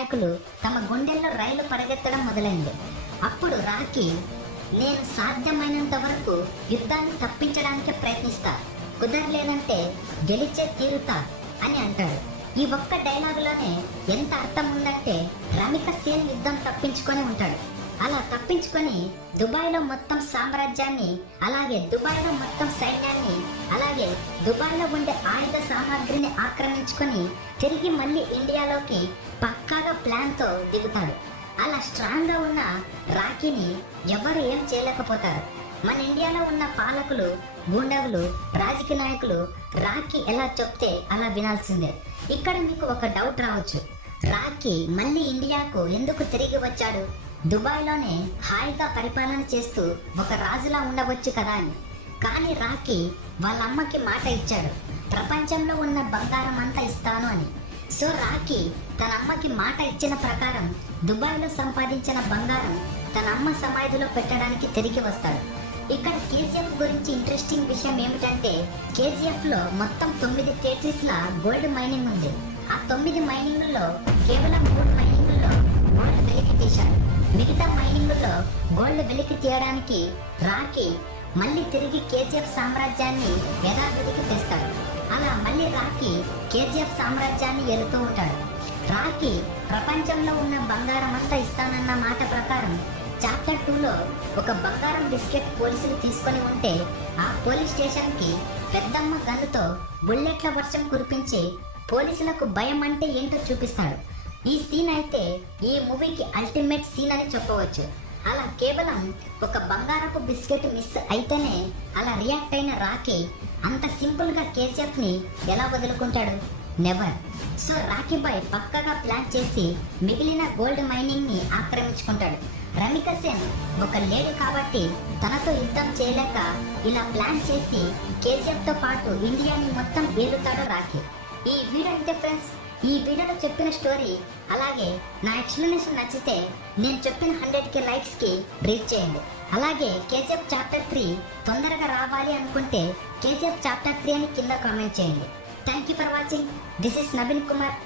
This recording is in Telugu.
నాయకులు తమ గుండెల్లో రైలు పరిగెత్తడం మొదలైంది. అప్పుడు రాకీ, నేను సాధ్యమైనంత వరకు యుద్ధాన్ని తప్పించడానికి ప్రయత్నిస్తా, కుదరలేదంటే గెలిచే తీరుతా అని అంటాడు. ఈ ఒక్క డైలాగులోనే ఎంత అర్థం ఉందంటే రమిక సేన్ యుద్ధం తప్పించుకొని ఉంటాడు. అలా తప్పించుకొని దుబాయ్లో మొత్తం సామ్రాజ్యాన్ని, అలాగే దుబాయ్లో మొత్తం సైన్యాన్ని, అలాగే దుబాయ్లో ఉండే ఆయుధ సామాగ్రిని ఆక్రమించుకొని తిరిగి మళ్ళీ ఇండియాలోకి పక్కాగా ప్లాన్తో దిగుతాడు. అలా స్ట్రాంగ్గా ఉన్న రాకీని ఎవరు ఏం చేయలేకపోతారు. మన ఇండియాలో ఉన్న పాలకులు, గూండాలు, రాజకీయ నాయకులు రాకీ ఎలా చెప్తే అలా వినాల్సిందే. ఇక్కడ మీకు ఒక డౌట్ రావచ్చు, రాకీ మళ్ళీ ఇండియాకు ఎందుకు తిరిగి వచ్చాడు? దుబాయ్లోనే హాయిగా పరిపాలన చేస్తూ ఒక రాజులా ఉండవచ్చు కదా అని. కానీ రాకీ వాళ్ళ అమ్మకి మాట ఇచ్చాడు, ప్రపంచంలో ఉన్న బంగారం అంతా ఇస్తాను అని. సో రాకీ తన అమ్మకి మాట ఇచ్చిన ప్రకారం దుబాయ్లో సంపాదించిన బంగారం తన అమ్మ సమాధిలో పెట్టడానికి తిరిగి వస్తాడు. ఇక్కడ కేజీఎఫ్ గురించి ఇంట్రెస్టింగ్ విషయం ఏమిటంటే, కేజీఎఫ్లో మొత్తం 9 టెరిటరీస్ల గోల్డ్ మైనింగ్ ఉంది. ఆ 9 మైనింగ్లలో కేవలం 3 మైనింగ్లలో గోల్డ్ వెలికి తీశారు. మిగతా మైనింగ్లలో గోల్డ్ వెలికి తీయడానికి రాకీ మళ్ళీ తిరిగి కేజీఎఫ్ సామ్రాజ్యాన్ని యథావిధికి తెస్తాడు. అలా మళ్ళీ రాకీ కేజీఎఫ్ సామ్రాజ్యాన్ని ఏలుతూ ఉంటాడు. రాకీ ప్రపంచంలో ఉన్న బంగారం అంతా ఇస్తానన్న మాట ప్రకారం చాప్టర్ 2లో ఒక బంగారం బిస్కెట్ పోలీసులు తీసుకొని ఉంటే ఆ పోలీస్ స్టేషన్కి పెద్దమ్మ గన్నుతో బుల్లెట్ల వర్షం కురిపించి పోలీసులకు భయం అంటే ఏంటో చూపిస్తాడు. ఈ సీన్ అయితే ఈ మూవీకి అల్టిమేట్ సీన్ అని చెప్పవచ్చు. అలా కేవలం ఒక బంగారపు బిస్కెట్ మిస్ అయితేనే అలా రియాక్ట్ అయిన రాకీ అంత సింపుల్గా కేజీఎఫ్ని ఎలా వదులుకుంటాడు? నెవర్. సో రాకీ బాయ్ పక్కగా ప్లాన్ చేసి మిగిలిన గోల్డ్ మైనింగ్ని ఆక్రమించుకుంటాడు. రమిక సేన్ ఒక లేడీ కాబట్టి తనతో యుద్ధం చేయలేక ఇలా ప్లాన్ చేసి కేజీఎఫ్తో పాటు ఇండియాని మొత్తం ఏలుతాడు రాకీ. ఈ వీడియో అయితే ఫ్రెండ్స్, ఈ వీడియోలో చెప్పిన స్టోరీ అలాగే నా ఎక్స్ప్లెనేషన్ నచ్చితే నేను చెప్పిన 100K లైక్స్కి రీచ్ చేయండి. అలాగే కేజీఎఫ్ చాప్టర్ 3 తొందరగా రావాలి అనుకుంటే కేజీఎఫ్ చాప్టర్ 3 అని కింద కామెంట్ చేయండి. Thank you for watching. This is Naveen Kumar.